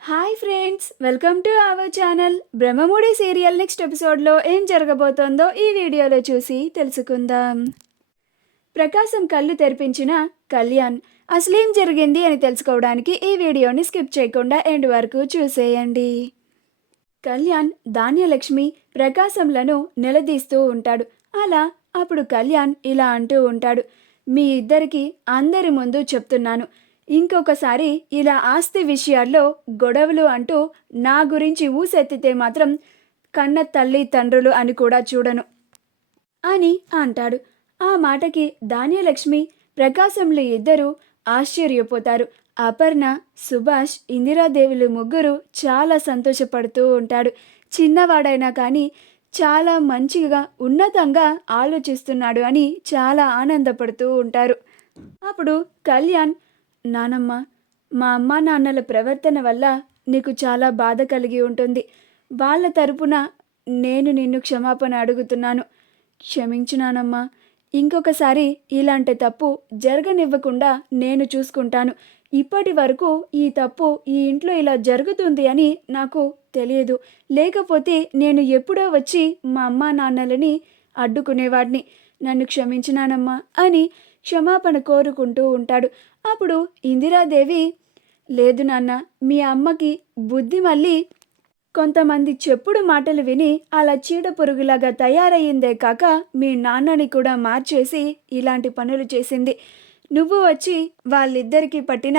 Hi friends, welcome to our channel. Brahmamudi serial next ఎపిసోడ్లో ఏం జరగబోతోందో ఈ వీడియోలో చూసి తెలుసుకుందాం. ప్రకాశం కళ్ళు తెరిపించిన కళ్యాణ్ అసలేం జరిగింది అని తెలుసుకోవడానికి ఈ వీడియోని స్కిప్ చేయకుండా ఎండ్ వరకు చూసేయండి. కళ్యాణ్ ధాన్యలక్ష్మి ప్రకాశంలను నిలదీస్తూ ఉంటాడు. అలా అప్పుడు కళ్యాణ్ ఇలా అంటూ ఉంటాడు, మీ ఇద్దరికి అందరి ముందు చెప్తున్నాను, ఇంకొకసారి ఇలా ఆస్తి విషయాల్లో గొడవలు అంటూ నా గురించి ఊసెత్తితే మాత్రం కన్న తల్లి తండ్రులు అని కూడా చూడను అని అంటాడు. ఆ మాటకి ధాన్యలక్ష్మి ప్రకాశంలు ఇద్దరూ ఆశ్చర్యపోతారు. అపర్ణ, సుభాష్, ఇందిరాదేవులు ముగ్గురు చాలా సంతోషపడుతూ ఉంటాడు. చిన్నవాడైనా కానీ చాలా మంచిగా ఉన్నతంగా ఆలోచిస్తున్నాడు అని చాలా ఆనందపడుతూ ఉంటారు. అప్పుడు కళ్యాణ్, నానమ్మ, మా అమ్మా నాన్నల ప్రవర్తన వల్ల నీకు చాలా బాధ కలిగి ఉంటుంది. వాళ్ళ తరపున నేను నిన్ను క్షమాపణ అడుగుతున్నాను. క్షమించు నానమ్మ. ఇంకొకసారి ఇలాంటి తప్పు జరగనివ్వకుండా నేను చూసుకుంటాను. ఇప్పటి వరకు ఈ తప్పు ఈ ఇంట్లో ఇలా జరుగుతుంది అని నాకు తెలియదు. లేకపోతే నేను ఎప్పుడో వచ్చి మా అమ్మా నాన్నలని అడ్డుకునేవాడిని. నన్ను క్షమించినానమ్మా అని క్షమాపణ కోరుకుంటూ ఉంటాడు. అప్పుడు ఇందిరాదేవి, లేదు నాన్న, మీ అమ్మకి బుద్ధి మళ్ళీ కొంతమంది చెప్పుడు మాటలు విని అలా చీడ పురుగులాగా తయారయ్యిందే కాక మీ నాన్నని కూడా మార్చేసి ఇలాంటి పనులు చేసింది. నువ్వు వచ్చి వాళ్ళిద్దరికీ పట్టిన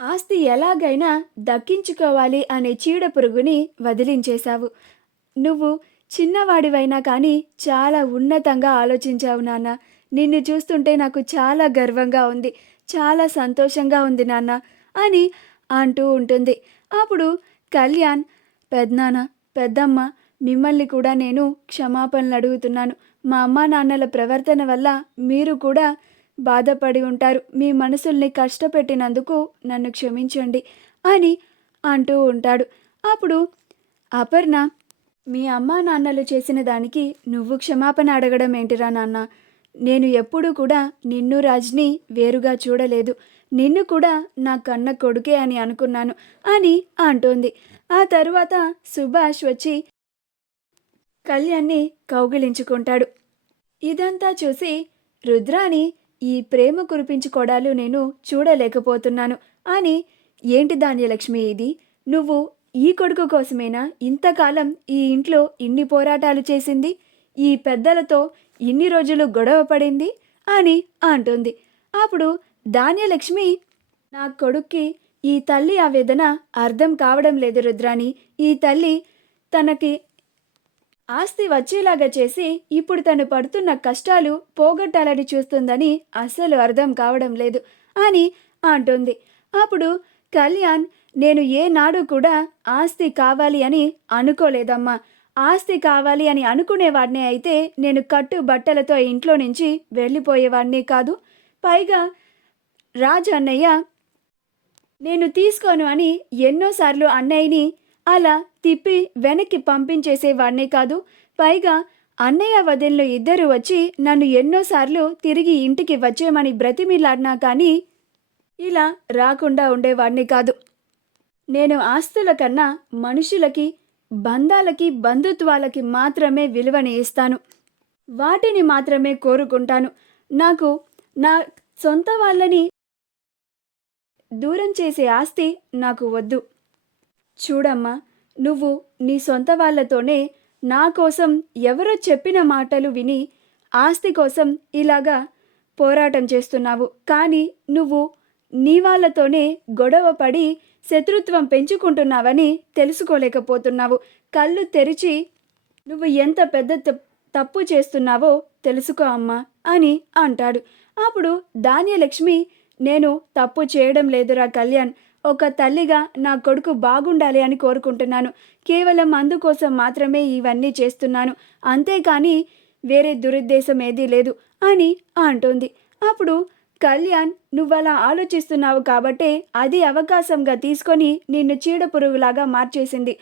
ఆస్తి ఎలాగైనా దక్కించుకోవాలి అనే చీడ పురుగుని వదిలించేశావు. నువ్వు చిన్నవాడివైనా కానీ చాలా ఉన్నతంగా ఆలోచించావు నాన్న. నిన్ను చూస్తుంటే నాకు చాలా గర్వంగా ఉంది, చాలా సంతోషంగా ఉంది నాన్న అని అంటూ ఉంటుంది. అప్పుడు కళ్యాణ్, పెద్దనాన్న, పెద్దమ్మ, మిమ్మల్ని కూడా నేను క్షమాపణలు అడుగుతున్నాను. మా అమ్మా నాన్నల ప్రవర్తన వల్ల మీరు కూడా బాధపడి ఉంటారు. మీ మనసుల్ని కష్టపెట్టినందుకు నన్ను క్షమించండి అని అంటూ ఉంటాడు. అప్పుడు అపర్ణ, మీ అమ్మా నాన్నలు చేసిన దానికి నువ్వు క్షమాపణ అడగడం ఏంటిరా నాన్న? నేను ఎప్పుడూ కూడా నిన్ను రాజ్ని వేరుగా చూడలేదు. నిన్ను కూడా నా కన్న కొడుకే అని అనుకున్నాను అని అంటోంది. ఆ తరువాత సుభాష్ వచ్చి కళ్యాణ్ని కౌగిలించుకుంటాడు. ఇదంతా చూసి రుద్రాని, ఈ ప్రేమ కురిపించుకోవడాలు నేను చూడలేకపోతున్నాను అని, ఏంటి ధాన్యలక్ష్మి ఇది? నువ్వు ఈ కొడుకు కోసమేనా ఇంతకాలం ఈ ఇంట్లో ఇన్ని పోరాటాలు చేసింది, ఈ పెద్దలతో ఇన్ని రోజులు గొడవ పడింది అని అంటుంది. అప్పుడు ధాన్యలక్ష్మి, నా కొడుక్కి ఈ తల్లి ఆవేదన అర్థం కావడం లేదు రుద్రాని. ఈ తల్లి తనకి ఆస్తి వచ్చేలాగా చేసి ఇప్పుడు తను పడుతున్న కష్టాలు పోగొట్టాలని చూస్తుందని అస్సలు అర్థం కావడం లేదు అని అంటుంది. అప్పుడు కళ్యాణ్, నేను ఏనాడు కూడా ఆస్తి కావాలి అని అనుకోలేదమ్మా. ఆస్తి కావాలి అని అనుకునేవాడినే అయితే నేను కట్టు బట్టలతో ఇంట్లో నుంచి వెళ్ళిపోయేవాడిని కాదు. పైగా రాజ్ అన్నయ్య నేను తీసుకోను అని ఎన్నోసార్లు అన్నయ్యని అలా తిప్పి వెనక్కి పంపించేసేవాడినే కాదు. పైగా అన్నయ్య వదినలు ఇద్దరు వచ్చి నన్ను ఎన్నోసార్లు తిరిగి ఇంటికి వచ్చేయమని బ్రతిమిలాడినా కానీ ఇలా రాకుండా ఉండేవాడిని కాదు. నేను ఆస్తుల కన్నా మనుషులకి, బంధాలకి, బంధుత్వాలకి మాత్రమే విలువని ఇస్తాను. వాటిని మాత్రమే కోరుకుంటాను. నాకు నా సొంత వాళ్ళని దూరం చేసే ఆస్తి నాకు వద్దు. చూడమ్మా, నువ్వు నీ సొంత వాళ్ళతోనే నా కోసం ఎవరో చెప్పిన మాటలు విని ఆస్తి కోసం ఇలాగా పోరాటం చేస్తున్నావు. కానీ నువ్వు నీ వాళ్ళతోనే గొడవ పడి శత్రుత్వం పెంచుకుంటున్నావని తెలుసుకోలేకపోతున్నావు. కళ్ళు తెరిచి నువ్వు ఎంత పెద్ద తప్పు చేస్తున్నావో తెలుసుకో అమ్మా అని అంటాడు. అప్పుడు ధాన్యలక్ష్మి, నేను తప్పు చేయడం లేదురా కళ్యాణ్. ఒక తల్లిగా నా కొడుకు బాగుండాలి అని కోరుకుంటున్నాను. కేవలం అందుకోసం మాత్రమే ఇవన్నీ చేస్తున్నాను, అంతేకాని వేరే దురుద్దేశం ఏదీ లేదు అని అంటుంది. అప్పుడు కళ్యాణ్, నువ్వలా ఆలోచిస్తున్నావు కాబట్టే అది అవకాశంగా తీసుకొని నిన్ను చీడ పురుగులాగా మార్చేసింది.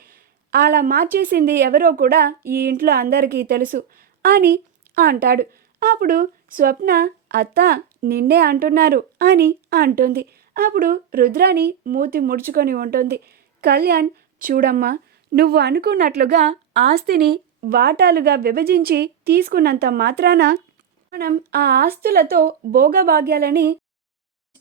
అలా మార్చేసింది ఎవరో కూడా ఈ ఇంట్లో అందరికీ తెలుసు అని అంటాడు. అప్పుడు స్వప్న, అత్త, నిన్నే అంటున్నారు అని అంటుంది. అప్పుడు రుద్రాని మూతి ముడుచుకొని ఉంటుంది. కళ్యాణ్, చూడమ్మా, నువ్వు అనుకున్నట్లుగా ఆస్తిని వాటాలుగా విభజించి తీసుకున్నంత మాత్రాన మనం ఆ ఆస్తులతో భోగభాగ్యాలని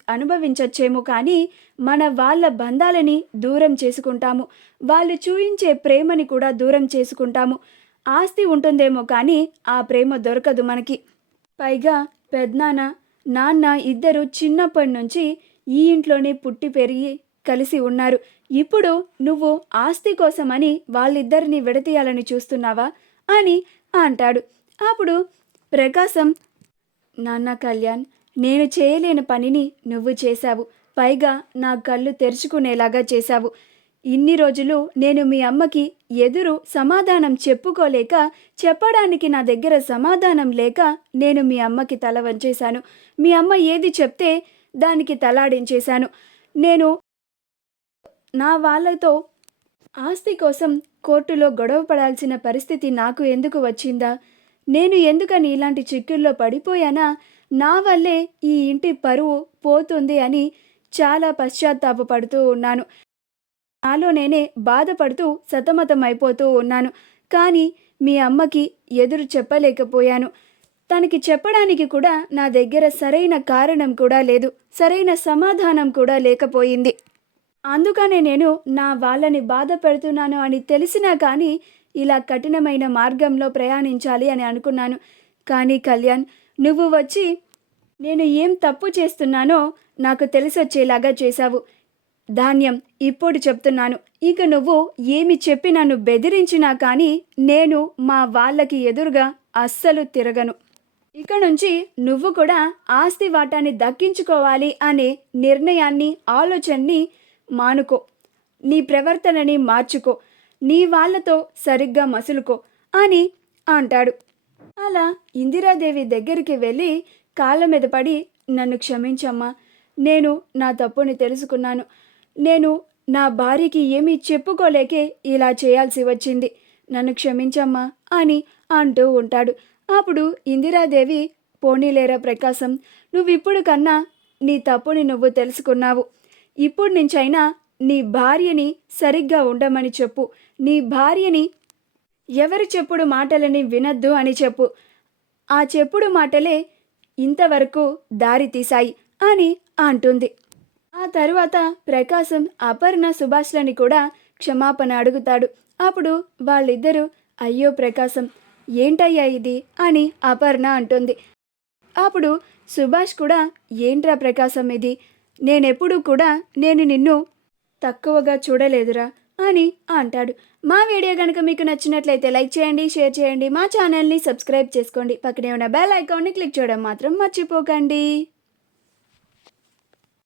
అనుభవించచ్చేమో, కానీ మన వాళ్ళ బంధాలని దూరం చేసుకుంటాము. వాళ్ళు చూయించే ప్రేమని కూడా దూరం చేసుకుంటాము. ఆస్తి ఉంటుందేమో కానీ ఆ ప్రేమ దొరకదు మనకి. పైగా పెదనాన్న, నాన్న ఇద్దరు చిన్నప్పటి నుంచి ఈ ఇంట్లోనే పుట్టి పెరిగి కలిసి ఉన్నారు. ఇప్పుడు నువ్వు ఆస్తి కోసమని వాళ్ళిద్దరిని విడతీయాలని చూస్తున్నావా అని అంటాడు. అప్పుడు ప్రకాశం, నాన్న కళ్యాణ్, నేను చేయలేని పనిని నువ్వు చేశావు. పైగా నా కళ్ళు తెరుచుకునేలాగా చేశావు. ఇన్ని రోజులు నేను మీ అమ్మకి ఎదురు సమాధానం చెప్పుకోలేక, చెప్పడానికి నా దగ్గర సమాధానం లేక నేను మీ అమ్మకి తల వంచేశాను. మీ అమ్మ ఏది చెప్తే దానికి తలాడించేశాను. నేను నా వాళ్ళతో ఆస్తి కోసం కోర్టులో గొడవ పడాల్సిన పరిస్థితి నాకు ఎందుకు వచ్చిందా? నేను ఎందుకని ఇలాంటి చిక్కుల్లో పడిపోయానా? నా వల్లే ఈ ఇంటి పరువు పోతుంది అని చాలా పశ్చాత్తాపపడుతూ ఉన్నాను. నాలో నేనే బాధపడుతూ సతమతమైపోతూ ఉన్నాను. కానీ మీ అమ్మకి ఎదురు చెప్పలేకపోయాను. తనకి చెప్పడానికి కూడా నా దగ్గర సరైన కారణం కూడా లేదు, సరైన సమాధానం కూడా లేకపోయింది. అందుకనే నేను నా వాళ్ళని బాధ పెడుతున్నాను అని తెలిసినా కానీ ఇలా కఠినమైన మార్గంలో ప్రయాణించాలి అని అనుకున్నాను. కానీ కళ్యాణ్, నువ్వు వచ్చి నేను ఏం తప్పు చేస్తున్నానో నాకు తెలిసొచ్చేలాగా చేశావు. ధాన్యం, ఇప్పుడు చెప్తున్నాను, ఇక నువ్వు ఏమి చెప్పి నన్ను బెదిరించినా కానీ నేను మా వాళ్ళకి ఎదురుగా అస్సలు తిరగను. ఇక నుంచి నువ్వు కూడా ఆస్తి వాటాన్ని దక్కించుకోవాలి అనే నిర్ణయాన్ని, ఆలోచనని మానుకో. నీ ప్రవర్తనని మార్చుకో. నీ వాళ్ళతో సరిగ్గా మసులుకో అని అంటాడు. అలా ఇందిరాదేవి దగ్గరికి వెళ్ళి కాళ్ళ మీద పడి, నన్ను క్షమించమ్మా, నేను నా తప్పుని తెలుసుకున్నాను. నేను నా భార్యకి ఏమీ చెప్పుకోలేకే ఇలా చేయాల్సి వచ్చింది. నన్ను క్షమించమ్మా అని అంటూ ఉంటాడు. అప్పుడు ఇందిరాదేవి, పోనీలేరా ప్రకాశం, నువ్విప్పుడు కన్నా నీ తప్పుని నువ్వు తెలుసుకున్నావు. ఇప్పుడు నుంచైనా నీ భార్యని సరిగ్గా ఉండమని చెప్పు. నీ భార్యని ఎవరి చెప్పుడు మాటలని వినద్దు అని చెప్పు. ఆ చెప్పుడు మాటలే ఇంతవరకు దారి తీశాయి అని అంటుంది. ఆ తరువాత ప్రకాశం అపర్ణ, సుభాష్లని కూడా క్షమాపణ అడుగుతాడు. అప్పుడు వాళ్ళిద్దరూ, అయ్యో ప్రకాశం, ఏంటయ్యా ఇది అని అపర్ణ అంటుంది. అప్పుడు సుభాష్ కూడా, ఏంట్రా ప్రకాశం ఇది, నేనెప్పుడు కూడా నేను నిన్ను తక్కువగా చూడలేదురా అని అంటాడు. మా వీడియో కనుక మీకు నచ్చినట్లయితే లైక్ చేయండి, షేర్ చేయండి, మా ఛానల్ని సబ్స్క్రైబ్ చేసుకోండి. పక్కనే ఉన్న బెల్ ఐకాన్ని క్లిక్ చేయడం మాత్రం మర్చిపోకండి.